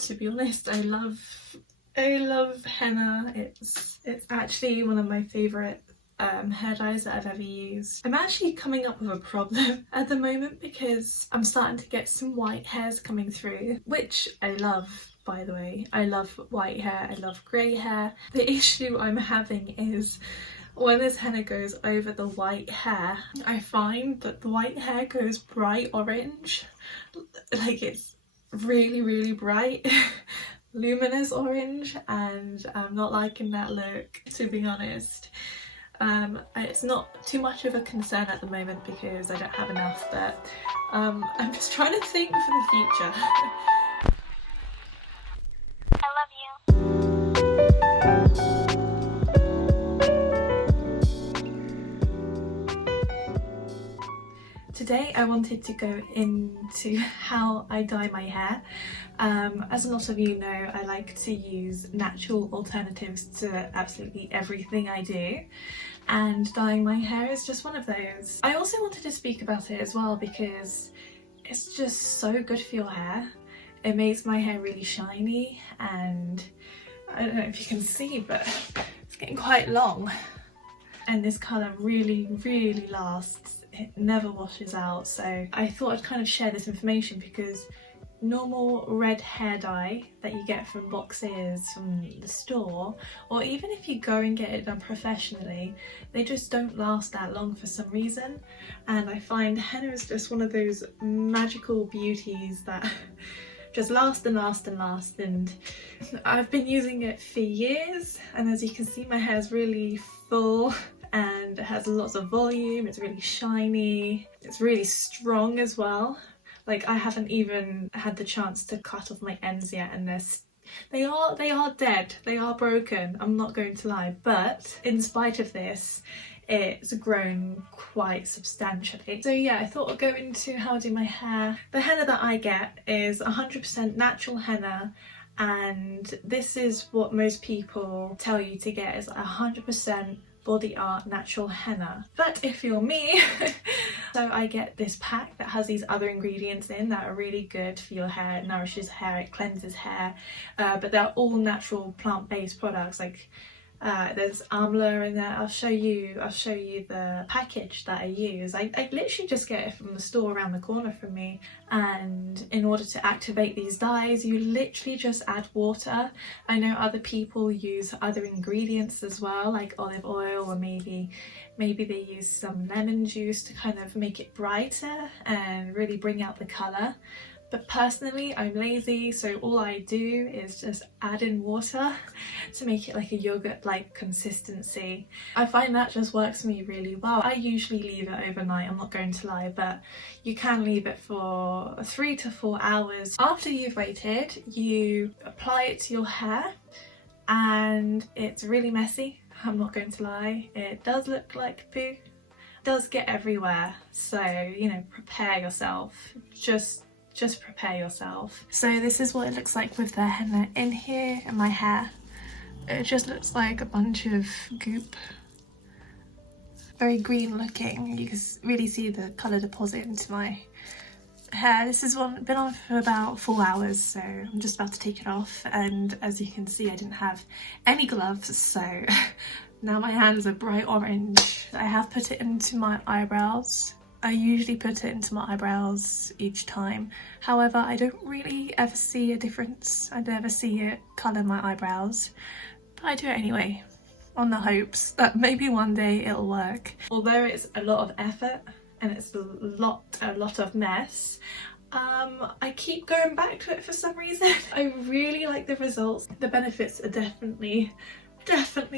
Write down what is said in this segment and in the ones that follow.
To be honest, I love henna. It's actually one of my favourite hair dyes that I've ever used. I'm actually coming up with a problem at the moment because I'm starting to get some white hairs coming through, which I love, by the way. I love white hair, I love grey hair. The issue I'm having is when this henna goes over the white hair, I find that the white hair goes bright orange. Like, it's really, really bright. Luminous orange, and I'm not liking that look, to be honest. It's not too much of a concern at the moment because I don't have enough, but I'm just trying to think for the future. I love you. Today I wanted to go into how I dye my hair. As a lot of you know, I like to use natural alternatives to absolutely everything I do, and dyeing my hair is just one of those. I also wanted to speak about it as well because it's just so good for your hair. It makes my hair really shiny, and I don't know if you can see, but it's getting quite long. And this colour really, really lasts. It never washes out, so I thought I'd kind of share this information because normal red hair dye that you get from boxes from the store, or even if you go and get it done professionally, they just don't last that long for some reason. And I find henna is just one of those magical beauties that just last and last and last, and I've been using it for years, and as you can see, my hair is really full and it has lots of volume. It's really shiny, it's really strong as well. Like, I haven't even had the chance to cut off my ends yet, and they are dead, they are broken, I'm not going to lie, but in spite of this, it's grown quite substantially. So yeah, I thought I'd go into how I do my hair. The henna that I get is 100% natural henna, and this is what most people tell you to get, is 100% body art natural henna. But if you're me, so I get this pack that has these other ingredients in that are really good for your hair. It nourishes hair, it cleanses hair, but they're all natural plant-based products. Like there's amla in there. I'll show you the package that I use. I literally just get it from the store around the corner from me, and in order to activate these dyes you literally just add water. I know other people use other ingredients as well, like olive oil, or maybe they use some lemon juice to kind of make it brighter and really bring out the colour. But personally, I'm lazy, so all I do is just add in water to make it like a yogurt-like consistency. I find that just works for me really well. I usually leave it overnight, I'm not going to lie, but you can leave it for 3 to 4 hours. After you've waited, you apply it to your hair, and it's really messy, I'm not going to lie. It does look like poo. It does get everywhere, so, you know, prepare yourself. Just prepare yourself. So this is what it looks like with the henna in here in my hair. It just looks like a bunch of goop. Very green looking. You can really see the colour deposit into my hair. This has been on for about 4 hours, so I'm just about to take it off, and as you can see I didn't have any gloves, so now my hands are bright orange. I have put it into my eyebrows. I usually put it into my eyebrows each time. However, I don't really ever see a difference. I never see it colour my eyebrows, but I do it anyway, on the hopes that maybe one day it'll work. Although it's a lot of effort and it's a lot of mess, I keep going back to it for some reason. I really like the results. The benefits are definitely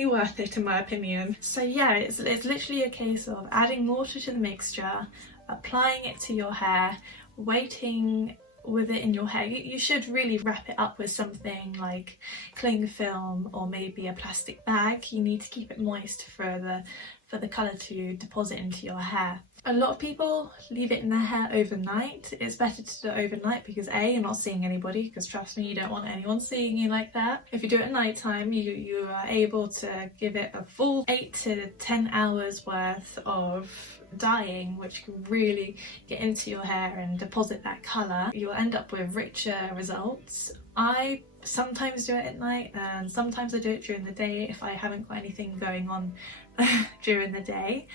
worth it in my opinion. So yeah, it's literally a case of adding water to the mixture, applying it to your hair, waiting with it in your hair. You should really wrap it up with something like cling film or maybe a plastic bag. You need to keep it moist for the colour to deposit into your hair. A lot of people leave it in their hair overnight. It's better to do it overnight because A, you're not seeing anybody, because trust me, you don't want anyone seeing you like that. If you do it at night time, you are able to give it a full 8 to 10 hours worth of dyeing, which can really get into your hair and deposit that colour. You'll end up with richer results. I sometimes do it at night and sometimes I do it during the day if I haven't got anything going on during the day.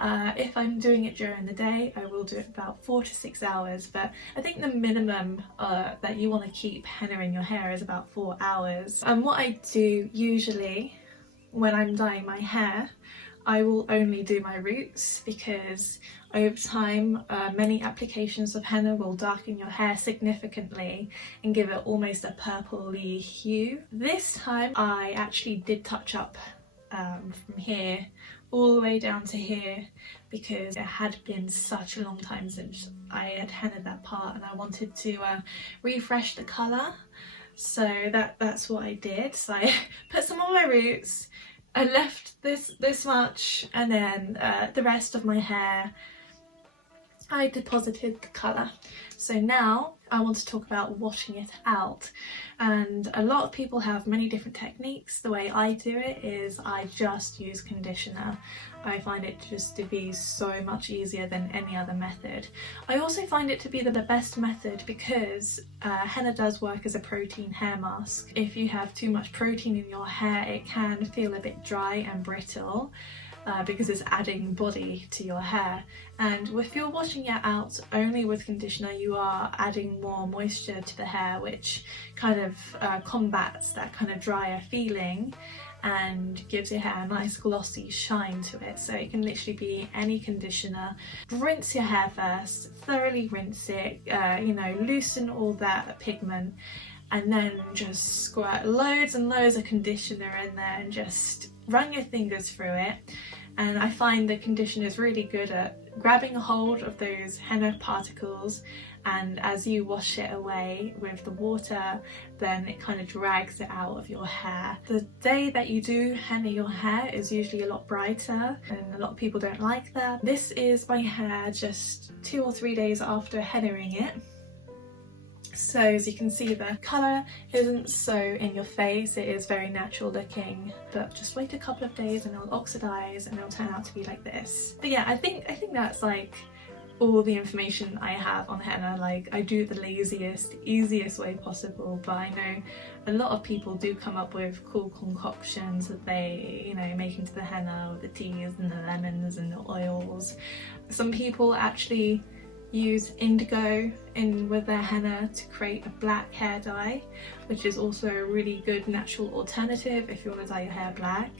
If I'm doing it during the day, I will do it about 4 to 6 hours, but I think the minimum that you want to keep henna in your hair is about 4 hours. And what I do usually when I'm dyeing my hair, I will only do my roots, because over time many applications of henna will darken your hair significantly and give it almost a purpley hue. This time I actually did touch up from here all the way down to here, because it had been such a long time since I had hennaed that part and I wanted to refresh the colour. So that's what I did. So I put some on my roots, I left this much, and then the rest of my hair I deposited the colour. So now I want to talk about washing it out, and a lot of people have many different techniques. The way I do it is I just use conditioner. I find it just to be so much easier than any other method. I also find it to be the best method because henna does work as a protein hair mask. If you have too much protein in your hair, it can feel a bit dry and brittle. Because it's adding body to your hair, and if you're washing it out only with conditioner, you are adding more moisture to the hair, which kind of combats that kind of drier feeling and gives your hair a nice glossy shine to it. So it can literally be any conditioner. Rinse your hair first, thoroughly rinse it, loosen all that pigment, and then just squirt loads and loads of conditioner in there and just run your fingers through it. And I find the conditioner is really good at grabbing a hold of those henna particles, and as you wash it away with the water, then it kind of drags it out of your hair. The day that you do henna your hair is usually a lot brighter, and a lot of people don't like that. This is my hair just 2 or 3 days after hennaing it. So as you can see, the colour isn't so in your face, it is very natural looking, but just wait a couple of days and it'll oxidise and it'll turn out to be like this. But yeah, I think that's like all the information I have on henna. Like, I do it the laziest, easiest way possible, but I know a lot of people do come up with cool concoctions that they, make into the henna with the teas and the lemons and the oils. Some people actually use indigo in with their henna to create a black hair dye, which is also a really good natural alternative if you want to dye your hair black.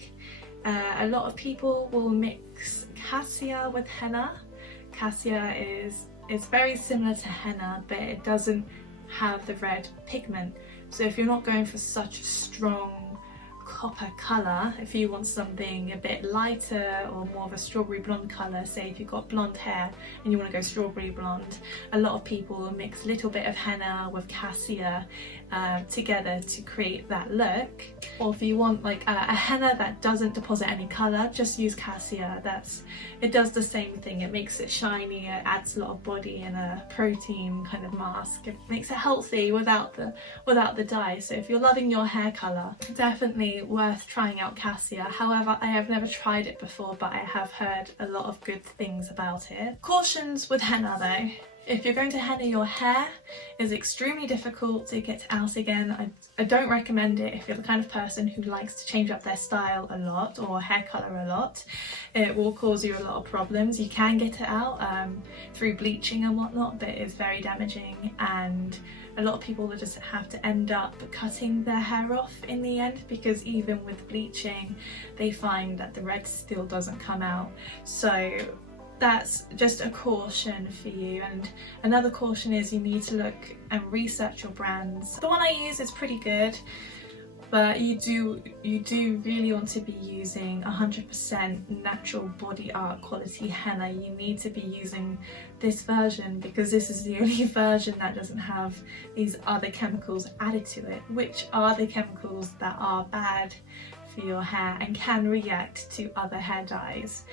A lot of people will mix cassia with henna. Cassia is very similar to henna, but it doesn't have the red pigment. So if you're not going for such a strong copper colour, if you want something a bit lighter or more of a strawberry blonde colour, say if you've got blonde hair and you want to go strawberry blonde, a lot of people will mix a little bit of henna with cassia together to create that look. Or if you want like a henna that doesn't deposit any colour, just use cassia. It does the same thing. It makes it shiny, it adds a lot of body in a protein kind of mask. It makes it healthy without the dye. So if you're loving your hair colour, definitely worth trying out cassia. However, I have never tried it before, but I have heard a lot of good things about it. Cautions with henna though. If you're going to henna your hair, it's extremely difficult to get out again. I don't recommend it if you're the kind of person who likes to change up their style a lot or hair colour a lot. It will cause you a lot of problems. You can get it out through bleaching and whatnot, but it's very damaging, and a lot of people will just have to end up cutting their hair off in the end, because even with bleaching they find that the red still doesn't come out. So that's just a caution for you. And another caution is you need to look and research your brands. The one I use is pretty good, but you do really want to be using 100% natural body art quality henna. You need to be using this version because this is the only version that doesn't have these other chemicals added to it, which are the chemicals that are bad for your hair and can react to other hair dyes.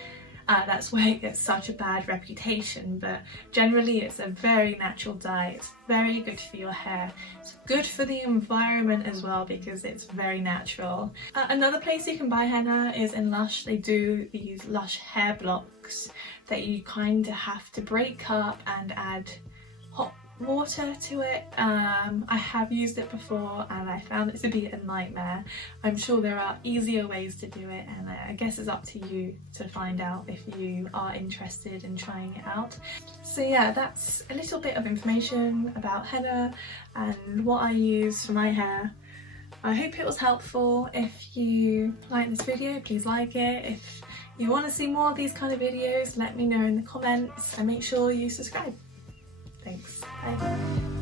That's why it gets such a bad reputation, but generally it's a very natural dye. It's very good for your hair. It's good for the environment as well because it's very natural. Another place you can buy henna is in Lush. They do these Lush hair blocks that you kind of have to break up and add hot water to it. I have used it before and I found it to be a nightmare. I'm sure there are easier ways to do it, and I guess it's up to you to find out if you are interested in trying it out. So yeah, that's a little bit of information about henna and what I use for my hair. I hope it was helpful. If you like this video, please like it. If you want to see more of these kind of videos, let me know in the comments and make sure you subscribe. Thanks. Bye.